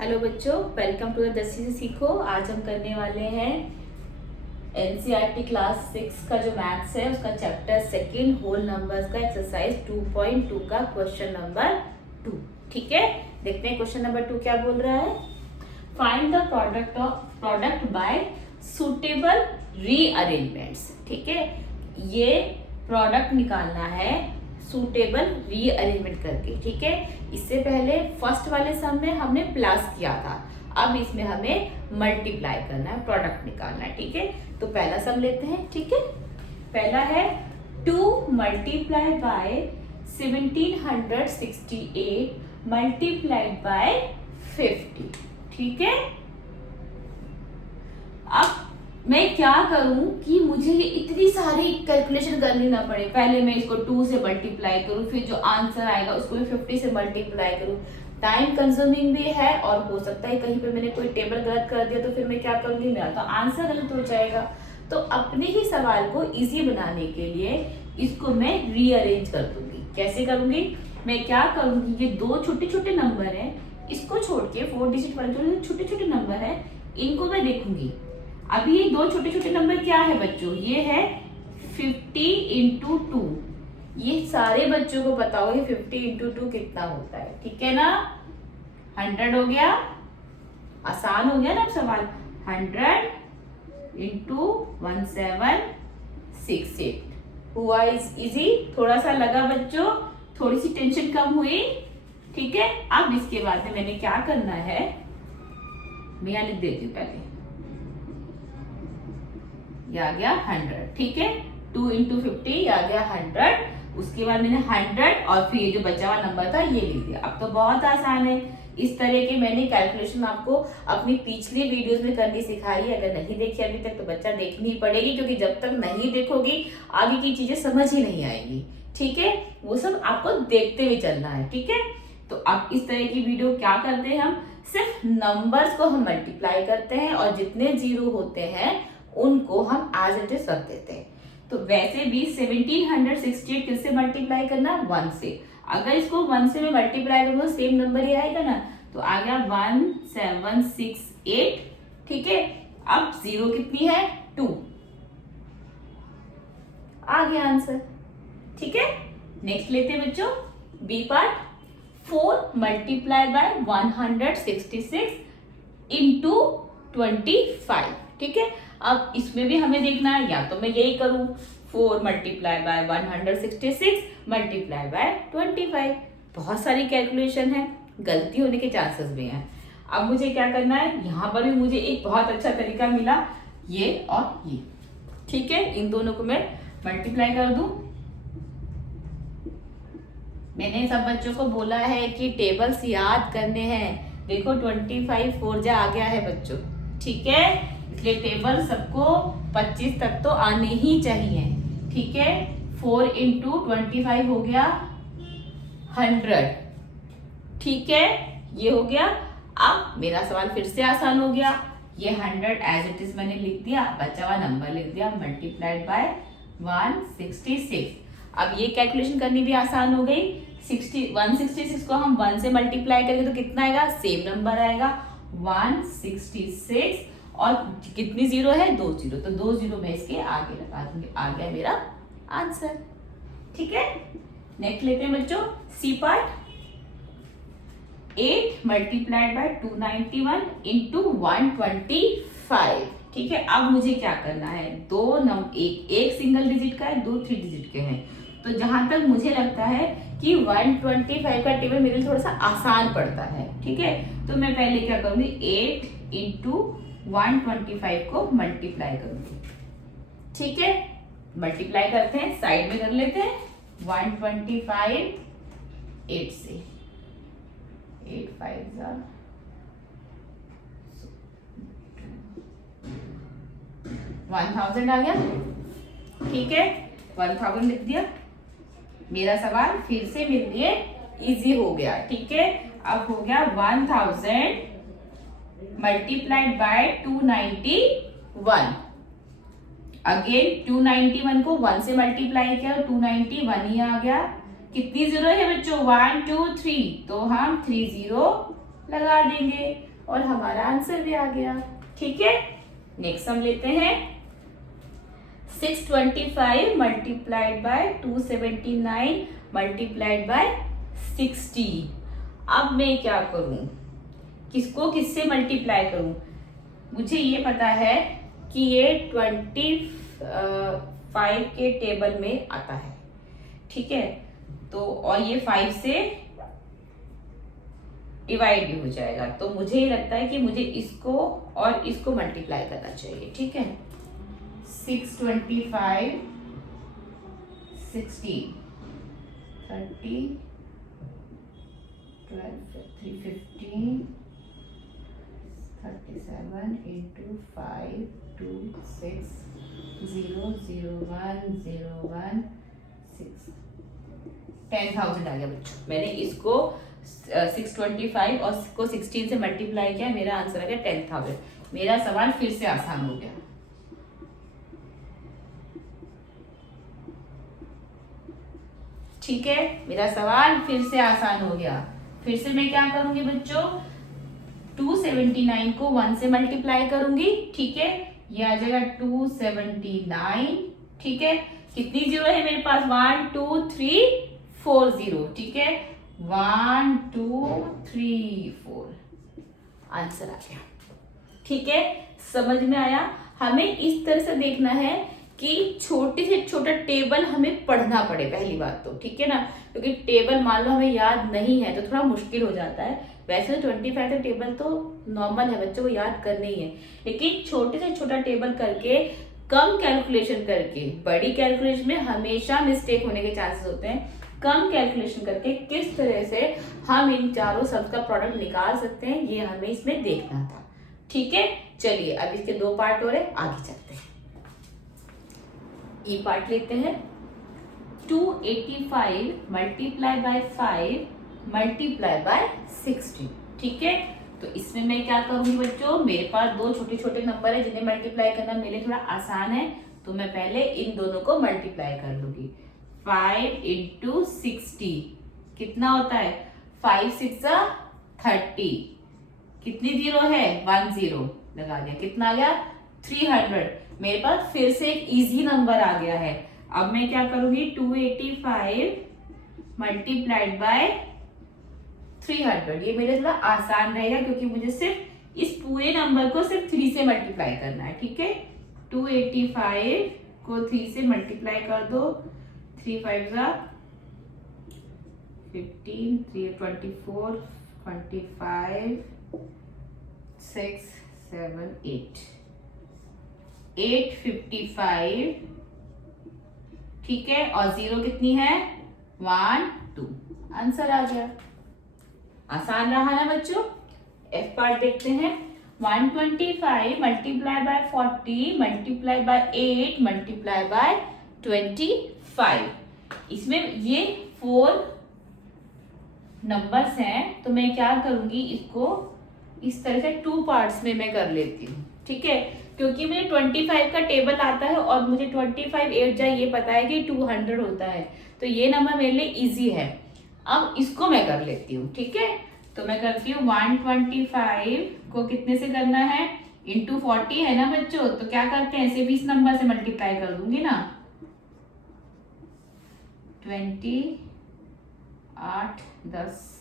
Hello बच्चों, welcome to the 10वीं से सीखो। आज हम करने वाले हैं एनसीईआरटी क्लास 6 का जो मैथ्स है उसका चैप्टर सेकंड होल नंबर्स का एक्सरसाइज 2.2 का क्वेश्चन नंबर 2। ठीक है, देखते हैं क्वेश्चन नंबर 2 क्या बोल रहा है। Find the product bye suitable rearrangements. ठीक है, ये प्रोडक्ट निकालना है सूटेबल रीअरेंजमेंट करके। ठीक है, इससे पहले फर्स्ट वाले सम में हमने प्लस किया था, अब इसमें हमें मल्टीप्लाई करना है, प्रोडक्ट निकालना है। ठीक है, तो पहला सम लेते हैं। ठीक है, पहला है 2 मल्टीप्लाई बाय 1768 मल्टीप्लाइड बाय 50। ठीक है, अब मैं क्या करूं कि मुझे ये इतनी सारी कैलकुलेशन करनी ना पड़े। पहले मैं इसको 2 से मल्टीप्लाई करूं, फिर जो आंसर आएगा उसको मैं 50 से मल्टीप्लाई करूं। टाइम कंज्यूमिंग भी है और हो सकता है कहीं पे मैंने कोई टेबल गलत कर दिया तो फिर मैं क्या करूंगी, मेरा तो आंसर गलत हो जाएगा। तो अपने ही सवाल को इजी बनाने के लिए इसको मैं रीअरेंज कर दूंगी। कैसे करूंगी, मैं क्या करूंगी, ये दो छोटे छोटे नंबर है, इसको छोड़ के 4 डिजिट वाले जो छोटे छोटे नंबर है इनको मैं देखूंगी। अभी ये दो छोटे छोटे नंबर क्या है बच्चों, ये है 50 इंटू 2। ये सारे बच्चों को पता होगा 50 इंटू 2 कितना होता है। ठीक है ना, 100 हो गया, आसान हो गया ना अब सवाल। 100 इंटू 1768 हुआ इजी। थोड़ा सा लगा बच्चों, थोड़ी सी टेंशन कम हुई। ठीक है, अब इसके बाद में मैंने क्या करना है, मैं यहाँ लिख देती हूँ पहले। ये आ गया 100। ठीक है, 2 इंटू 50 आ गया 100। उसके बाद मैंने 100 और फिर ये जो बचा हुआ नंबर था ये लिख दिया। अब तो बहुत आसान है। इस तरह के मैंने कैलकुलेशन आपको अपनी पिछली वीडियोस में करनी सिखाई है। अगर नहीं देखी अभी तक तो बच्चा देखनी ही पड़ेगी, क्योंकि जब तक नहीं देखोगी आगे की चीजें समझ ही नहीं आएगी। ठीक है, वो सब आपको देखते हुए चलना है। ठीक है, तो अब इस तरह की वीडियो क्या करते हैं, हम सिर्फ नंबर्स को हम मल्टीप्लाई करते हैं और जितने जीरो होते हैं उनको हम एज इट इज रख देते हैं। तो वैसे भी 1768 किससे मल्टीप्लाई करना, 1 से। अगर इसको 1 से मैं मल्टीप्लाई करूंगा सेम नंबर ही आएगा ना, तो आ गया 1768। ठीक है, अब जीरो कितनी है, 2, आ गया आंसर। ठीक है, नेक्स्ट लेते हैं बच्चों B part. 4 multiply by 166 into 25। ठीक है, अब इसमें भी हमें देखना है, या तो मैं यही करूं 4 मल्टीप्लाई बाय 166 मल्टीप्लाई बाय 25। बहुत सारी कैलकुलेशन है, गलती होने के चांसेस भी हैं। अब मुझे क्या करना है, यहां पर भी मुझे एक बहुत अच्छा तरीका मिला, ये और ये। ठीक है, इन दोनों को मैं मल्टीप्लाई कर दूं। मैंने सब बच्चों को बोला है कि टेबल्स याद करने हैं। देखो 25 4 जा आ गया है बच्चों। ठीक है, इसलिए टेबल सबको 25 तक तो आने ही चाहिए। ठीक है, 4 इंटू 25 हो गया 100। ठीक है, ये हो गया। अब मेरा सवाल फिर से आसान हो गया, ये 100 एज इट इज मैंने लिख दिया, बचा हुआ नंबर लिख दिया, मल्टीप्लाइड बाय 166। अब ये कैलकुलेशन करनी भी आसान हो गई। 166 को हम 1 से मल्टीप्लाई करेंगे तो कितना आएगा, सेम नंबर आएगा 166। और कितनी जीरो है, 2 जीरो, तो 2 जीरो मैं इसके आगे लगा दूंगी, आ गया मेरा आंसर। ठीक है, नेक्स्ट लेते हैं बच्चों C part. 8 multiplied by 291 into 125। ठीक है, अब मुझे क्या करना है, दो नंबर, एक सिंगल डिजिट का है, 2 3 डिजिट के हैं। तो जहां तक मुझे लगता है कि 125 का टेबल मेरे लिए थोड़ा सा आसान पड़ता है। ठीक है, तो मैं पहले क्या करूंगी, 8 इंटू 125 को मल्टीप्लाई करूंगी। ठीक है, मल्टीप्लाई करते हैं, साइड में कर लेते हैं। 125 8 से, 8 5 1000 आ गया। ठीक है, 1000 लिख दिया। मेरा सवाल फिर से मेरे लिए इजी हो गया। ठीक है, अब हो गया 1000 मल्टीप्लाइड बाय 291। अगेन 291 को 1 से मल्टीप्लाई किया, 291 ही आ गया। कितनी जीरो है बच्चों, 1 2 3, तो हम 3 जीरो लगा देंगे और हमारा आंसर भी आ गया। ठीक है, नेक्स्ट हम लेते हैं 625 मल्टीप्लाइड बाय 279 मल्टीप्लाइड बाय 60। अब मैं क्या करूं, किसको किससे मल्टीप्लाई करूं? मुझे ये पता है कि ये 25 के टेबल में आता है, ठीक है, तो और ये 5 से डिवाइड भी हो जाएगा, तो मुझे ये लगता है कि मुझे इसको और इसको मल्टीप्लाई करना चाहिए। ठीक है, 625 60 30 12 315 37 into 5 2 6 0 0 1 0 1 6 10,000 आ गया बच्चों। मैंने इसको 625 और इसको 16 से मल्टीप्लाई किया, मेरा आंसर आ गया 10,000। मेरा सवाल फिर से आसान हो गया। ठीक है, मेरा सवाल फिर से आसान हो गया। फिर से मैं क्या करूंगी बच्चों, 279 को 1 से मल्टीप्लाई करूंगी। ठीक है, ये आ जाएगा 279। ठीक है, कितनी जीरो है मेरे पास, 1 2 3 4 जीरो। ठीक है, 1 2 3 4 आंसर आ गया। ठीक है, समझ में आया? हमें इस तरह से देखना है कि छोटे से छोटा टेबल हमें पढ़ना पड़े, पहली बात तो। ठीक है ना, क्योंकि टेबल मान लो हमें याद नहीं है तो थोड़ा मुश्किल हो जाता है। वैसे तो 25 का टेबल तो नॉर्मल है, बच्चों को याद करने ही है, लेकिन छोटे से छोटा टेबल करके कम कैलकुलेशन करके, बड़ी कैलकुलेशन में हमेशा मिस्टेक होने के चांसेस होते हैं, कम कैलकुलेशन करके किस तरह से हम इन चारों सब का प्रोडक्ट निकाल सकते हैं, ये हमें इसमें देखना था। ठीक है, चलिए अब इसके 2 पार्ट हो रहे, आगे चलते हैं। ई पार्ट लेते हैं, 285 मल्टीप्लाई बाय 5 मल्टीप्लाई बाय 60। ठीक है, तो इसमें मैं क्या करूंगी बच्चों, मेरे पास 2 छोटे छोटे नंबर है जिन्हें मल्टीप्लाई करना मेरे लिए थोड़ा आसान है, तो मैं पहले इन दोनों को मल्टीप्लाई कर लूंगी। 5 into 60 कितना होता है, 5 6 30, कितनी जीरो है, 1 0 लगा दिया, कितना आ गया 300। मेरे पास फिर से एक इजी नंबर आ गया है। अब मैं क्या करूंगी, 285 मल्टीप्लाइड बाय 300, ये मेरे थोड़ा आसान रहेगा क्योंकि मुझे सिर्फ इस पूरे नंबर को सिर्फ 3 से मल्टीप्लाई करना है। ठीक है, 285 को 3 से मल्टीप्लाई कर दो, 3 5 15 3 24 25 6 7 8 855। ठीक है, और जीरो कितनी है, 1 2, आंसर आ गया। आसान रहा ना बच्चों? एफ पार्ट देखते हैं, 125 multiply by 40 multiply by 8 multiply by 25। इसमें ये 4 नंबर्स हैं, तो मैं क्या करूंगी, इसको इस तरह से 2 पार्ट्स में मैं कर लेती हूँ। ठीक है, क्योंकि मुझे 25 का टेबल आता है और मुझे 25 8 जा ये पता है कि 200 होता है, तो ये नंबर मेरे लिए इजी है। अब इसको मैं कर लेती हूँ। ठीक है, तो मैं करती हूँ 125 को कितने से करना है, इंटू 40 है ना बच्चों, तो क्या करते हैं, ऐसे भी इस नंबर से मल्टीप्लाई कर दूंगी ना, 20 8 10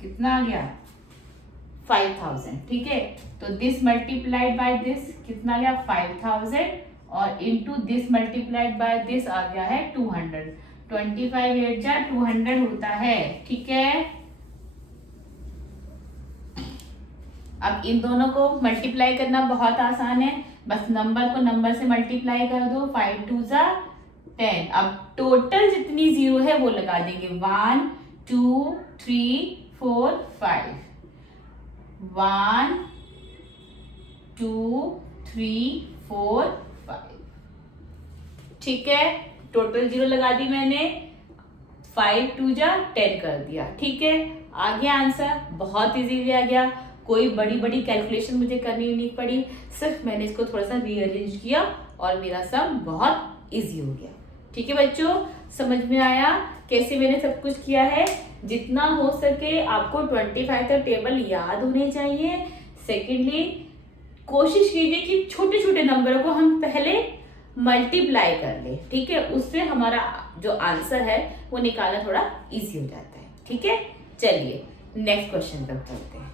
कितना आ गया, 5000। ठीक है, तो दिस मल्टीप्लाइड बाय दिस कितना आ गया, 5000, और into this multiplied by this आ गया है 200। 25 8 जा 200 होता है। ठीक है, अब इन दोनों को मल्टीप्लाई करना बहुत आसान है, बस नंबर को नंबर से मल्टीप्लाई कर दो, 5 2 जा 10। अब टोटल जितनी जीरो है वो लगा देंगे, 1 2 3 4 5, 1 2 3 4 5। ठीक है, टोटल जीरो लगा दी मैंने, 5 2 जा 10 कर दिया। ठीक है, आ गया आंसर, बहुत इजीली आ गया, कोई बड़ी बड़ी कैलकुलेशन मुझे करनी नहीं पड़ी, सिर्फ मैंने इसको थोड़ा सा रीअरेंज किया और मेरा सम बहुत इजी हो गया। ठीक है बच्चों, समझ में आया कैसे मैंने सब कुछ किया है। जितना हो सके आपको 25 तक टेबल याद होने चाहिए। सेकेंडली कोशिश कीजिए कि छोटे छोटे नंबरों को हम पहले मल्टीप्लाई कर ले, ठीक है, उससे हमारा जो आंसर है वो निकालना थोड़ा इजी हो जाता है। ठीक है, चलिए नेक्स्ट क्वेश्चन तक चलते हैं।